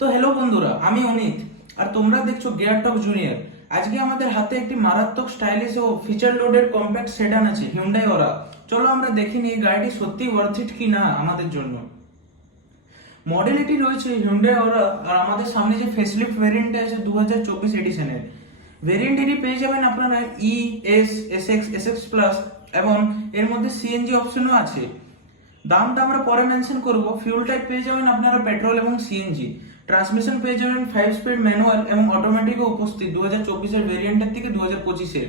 তো হ্যালো বন্ধুরা, আমি অনিত আর তোমরা দেখছো গিয়ার টক জুনিয়র। আজকে আমাদের হাতে একটি মারাত্মক স্টাইলিশ ও ফিচার লোডেড কম্প্যাক্ট সেডান আছে, হিউন্ডাই ওরা। চলো আমরা দেখে নিই এই গাড়িটি সত্যি ওয়ার্থ ইট কি না আমাদের জন্য। মডেলটি রয়েছে হিউন্ডাই ওরা, আর আমাদের সামনে যে ফেসলিফট ভেরিয়েন্ট আছে 2024 এডিশনের ভেরিয়েন্ট, এটি পেয়ে যাবেন আপনারা এসএক্স প্লাস, এবং এর মধ্যে সিএনজি অপশনও আছে। দামটা আমরা পরে মেনশন করব। ফিউল টাইপ পেয়ে যাবেন আপনারা পেট্রোল এবং সিএনজি। ট্রান্সমিশন পেয়ে যাবেন 5 স্পিড ম্যানুয়াল এবং অটোমেটিকও উপস্থিত 2024 এর ভেরিয়েন্টের থেকে 2025 এর।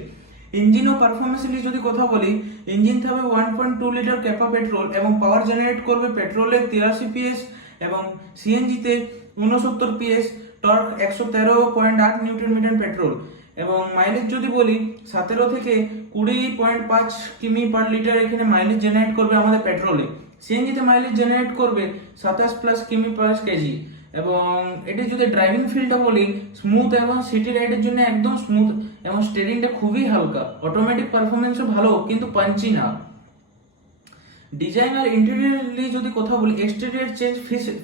ইঞ্জিন ও পারফরমেন্স নিয়ে যদি কথা বলি, ইঞ্জিন থাকবে 1.2 লিটার ক্যাপা পেট্রোল এবং পাওয়ার জেনারেট করবে পেট্রোলে 83 পিএস এবং সিএনজিতে 69 PS. Torque 113.8 newton metre petrol, এবং মাইলেজ যদি বলি 17 থেকে 20.5 কিমি পার লিটার এখানে মাইলেজ জেনারেট করবে আমাদের পেট্রোলে। সিএনজিতে মাইলেজ জেনারেট করবে 27 প্লাস কিমি পার কেজি। এবং এটি যদি ড্রাইভিং ফিলটা বলি, স্মুথ এবং সিটি রাইডের জন্য একদম স্মুথ, এবং স্টিয়ারিংটা খুবই হালকা। অটোমেটিক পারফরমেন্সও ভালো কিন্তু পাঞ্চি না। ডিজাইন আর ইন্টেরিয়র নিয়ে যদি কথা বলি, exterior change,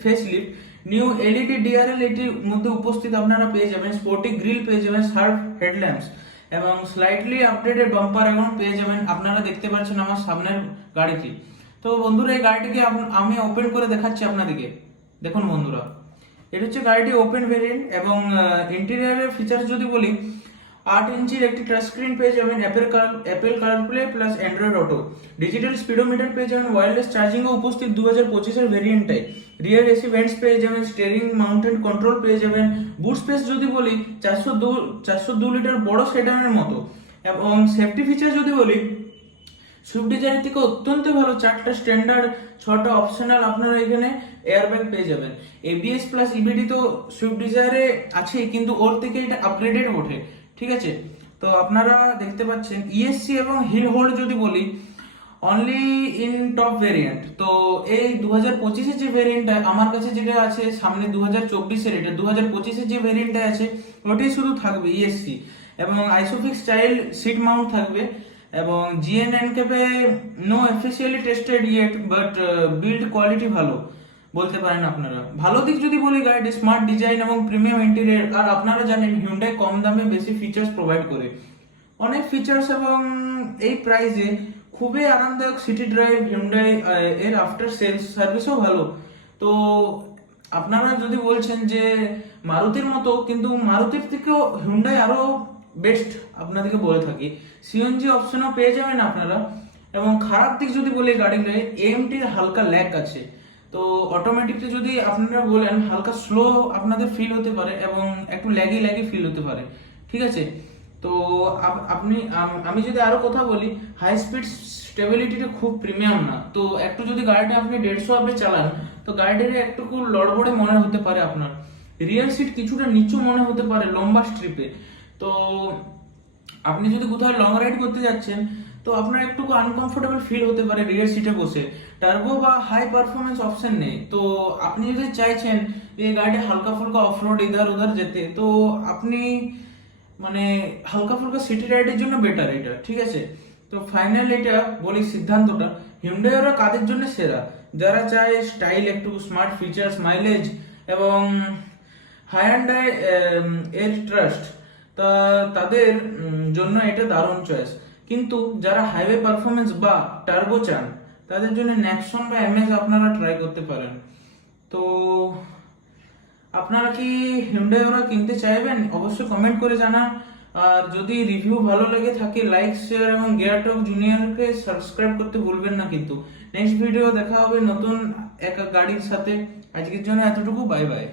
facelift, new LED DRL এটির মধ্যে উপস্থিত আপনারা পেয়ে যাবেন। স্পোর্টি গ্রিল পেয়ে যাবেন, শার্প হেডল্যাম্পস এবং স্লাইটলি আপডেটেড বাম্পার এখন পেয়ে যাবেন। আপনারা দেখতে পাচ্ছেন আমার সামনের গাড়িটি। তো বন্ধুরা, এই গাড়িটিকে আমি ওপেন করে দেখাচ্ছি আপনাদেরকে। দেখুন বন্ধুরা, এটা হচ্ছে গাড়িটি ওপেন ভেরিয়েন্ট। এবং ইন্টেরিয়রের ফিচার্স যদি বলি, 8 ইঞ্চির একটি টাচ স্ক্রিন পেয়ে যাবেন, Apple CarPlay plus Android auto. Digital speedometer পেয়ে যাবেন, ওয়্যারলেস চার্জিংও উপস্থিত 2025 এর ভেরিয়েন্টটাই। রিয়ার এসি ভেন্টস পেয়ে যাবেন, স্টিয়ারিং মাউন্টেড কন্ট্রোল পেয়ে যাবেন। বুট স্পেস যদি বলি, 402 লিটার বড় সেডানের মতো। এবং সেফটি ফিচার যদি বলি, সুইফট ডিজাইর থেকে অত্যন্ত ভালো। 4টা স্ট্যান্ডার্ড, 6টা অপশনাল আপনারা এখানে এয়ারব্যাগ পেয়ে যাবেন। এবিএস প্লাস ইবিডি তো সুইফট ডিজায়ারে আছে, কিন্তু ওর থেকে এটা আপগ্রেডেড ওঠে, ঠিক আছে। তো আপনারা দেখতে পাচ্ছেন ইএসসি এবং হিল হোল্ড যদি বলি, অনলি ইন টপ ভেরিয়েন্ট। তো এই 2025 যে ভেরিয়েন্টটা আমার কাছে যেটা আছে সামনে 2024 এটা 2025 যে ভেরিয়েন্টটা আছে ওটাই শুধু থাকবে ইএসসি, এবং আইসোফিক্স চাইল্ড সিট মাউন্ট থাকবে। এবং জিএনএনকেপে no officially tested yet, but build quality ভালো বলতে পারেন আপনারা। ভালো দিক যদি বলি, গাড়িটি স্মার্ট ডিজাইন এবং প্রিমিয়াম ইন্টেরিয়র। আর আপনারা জানেন হিউন্ডাই কম দামে বেশি ফিচার্স প্রোভাইড করে, অনেক ফিচার্স, এবং এই প্রাইসে খুবই আরামদায়ক সিটি ড্রাইভ। হিউন্ডাই এর আফটার সেলস সার্ভিসও ভালো। তো আপনারা যদি বলছেন যে মারুতির মতো, কিন্তু মারুতির থেকেও হিউন্ডাই আরো বেস্ট আপনাদেরকে বলে থাকি। সিএনজি অপশনও পেয়ে যাবেন আপনারা। এবং খারাপ দিক যদি বলি, গাড়ির এএমটির হালকা ল্যাগ আছে। তো অটোমেটিকলি যদি আপনারা বলেন, হালকা স্লো আপনাদের ফিল হতে পারে এবং একটু ল্যাগি ফিল হতে পারে, ঠিক আছে। তো আমি যদি আরো কথা বলি, হাই স্পিড স্টেবিলিটিটা খুব প্রিমিয়াম না। তো একটু যদি গাড়িটা আপনি 150 আপে চালান, তো গাড়িটার একটু লড়বড়ে মনে হতে পারে আপনার। রিয়ার সিট কিছুটা নিচু মনে হতে পারে লম্বা স্ট্রিপে। তো আপনি যদি কোথাও লং রাইড করতে যাচ্ছেন, তো আপনার একটু আনকমফোর্টেবল ফিল হতে পারে রিয়ার সিটে বসে। টার্বো বা হাই পারফরমেন্স অপশন নেই। তো আপনি যদি চাইছেন যে গাড়িটা হালকা ফুলকা অফরোড ইধার উধার যেতে, তো আপনি মানে হালকা ফুলকা সিটি রাইডের জন্য বেটার এটা, ঠিক আছে। তো ফাইনাল এটা বলি সিদ্ধান্তটা, হিউন্ডাই ওরা কাদের জন্য সেরা? যারা চায় স্টাইল, একটু স্মার্ট ফিচার্স, মাইলেজ এবং হায়ান্ডাই এর ট্রাস্ট, তা তাদের জন্য এটা দারুণ চয়েস। কিন্তু যারা হাইওয়ে পারফরমেন্স বা টার্বো চান, তাদের জন্য নেক্সন বা এমএস আপনারা ট্রাই করতে পারেন। তো আপনারা কি হিউন্ডাই ওরা কিনতে চাইবেন? অবশ্যই কমেন্ট করে জানান। আর যদি রিভিউ ভালো লেগে থাকে, লাইক, শেয়ার এবং গিয়ার টক জুনিয়রকে সাবস্ক্রাইব করতে ভুলবেন না কিন্তু। নেক্সট ভিডিও দেখা হবে নতুন এক গাড়ির সাথে। আজকের জন্য এতটুকু, বাই বাই।